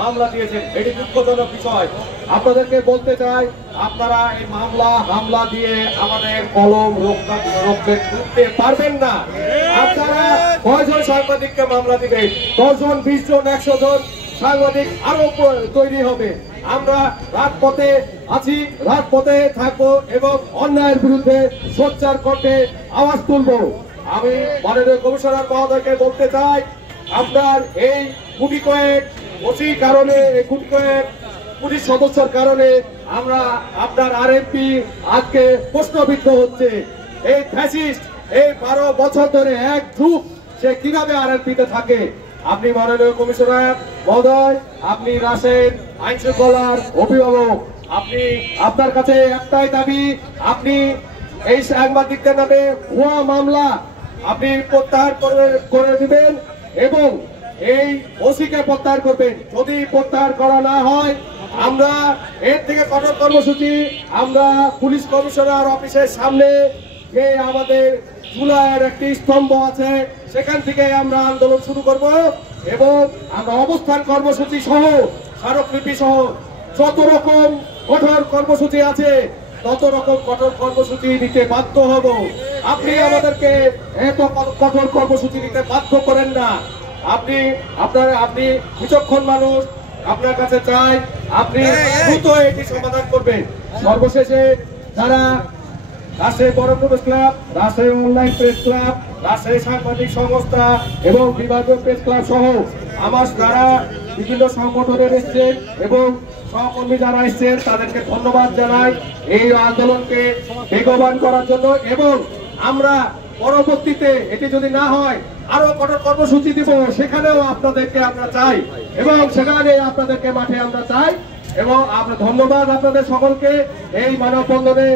মামলা দিয়েছেন, এটি দুঃখজনক বিষয়। আপনাদেরকে বলতে চাই, আপনারা এই মামলা হামলা দিয়ে আমাদের কলম রুখতে পারবেন না। আপনারা কয়জন সাংবাদিককে মামলা দিবেন? 10 জন, 20 জন, 100 জন সাংবাদিক আরো তৈরি হবে। আমরা রাজপথে আছি, রাজপথে থাকবো এবং অন্যায়ের বিরুদ্ধে সোচ্চার কণ্ঠে আওয়াজ তুলবো। আমি মাননীয় কমিশনার মহোদয়কে বলতে চাই, আপনার এই কোটি কয়েক ওসি কারণে, কোটি কয়েক পুলিশ সদস্যের কারণে আমরা আপনার আরএমপি আজকে প্রশ্নবিদ্ধ হচ্ছে। এই ফ্যাসিস্ট এই 12 বছর ধরে এক যুগ সে কিভাবে আরএমপিতে থাকে? আপনি মাননীয় কমিশনার মহোদয়, আপনি রাশেদ আইন শৃঙ্খলার অভিভাবক, আপনি আপনার কাছে একটাই দাবি, আপনি এই সাংবাদিকদের নামে ভুয়া মামলা আপনি প্রত্যাহার করে দিবেন এবং এই ওসিকে প্রত্যাহার করবেন। যদি প্রত্যাহার করা না হয়, আমরা এর থেকে কঠোর কর্মসূচি আমরা পুলিশ কমিশনার অফিসের সামনে যে আমাদের জুলাইয়ের একটি স্তম্ভ আছে সেখান থেকে আমরা আন্দোলন শুরু করব এবং আমরা অবস্থান কর্মসূচি সহ স্মারকলিপি সহ যত রকম কঠোর কর্মসূচি আছে তত রকম কঠোর কর্মসূচি নিতে বাধ্য হব। আপনি আমাদেরকে এত কঠোর কর্মসূচি নিতে বাধ্য করেন না। আপনি বিচক্ষণ মানুষ, আপনার কাছে চাই আপনি দ্রুত এটি সমাধান করবেন। সর্বশেষে যারা রাজশাহী বরফ press club, Rajshahi online press club, Rajshahi সাংবাদিক সংস্থা এবং বিভাগীয় প্রেস ক্লাব সহ আমার যারা বিভিন্ন সংগঠনের এসছেন এবং সহকর্মী যারা এসছেন তাদেরকে ধন্যবাদ জানাই এই আন্দোলনকে বেগবান করার জন্য। এবং আমরা পরবর্তীতে এটি যদি না হয় আরো কঠোর কর্মসূচি দিব, সেখানেও আপনাদেরকে আমরা চাই এবং সেখানে আপনাদেরকে মাঠে আমরা চাই। এবং আমরা ধন্যবাদ আপনাদের সকলকে এই মানববন্ধনে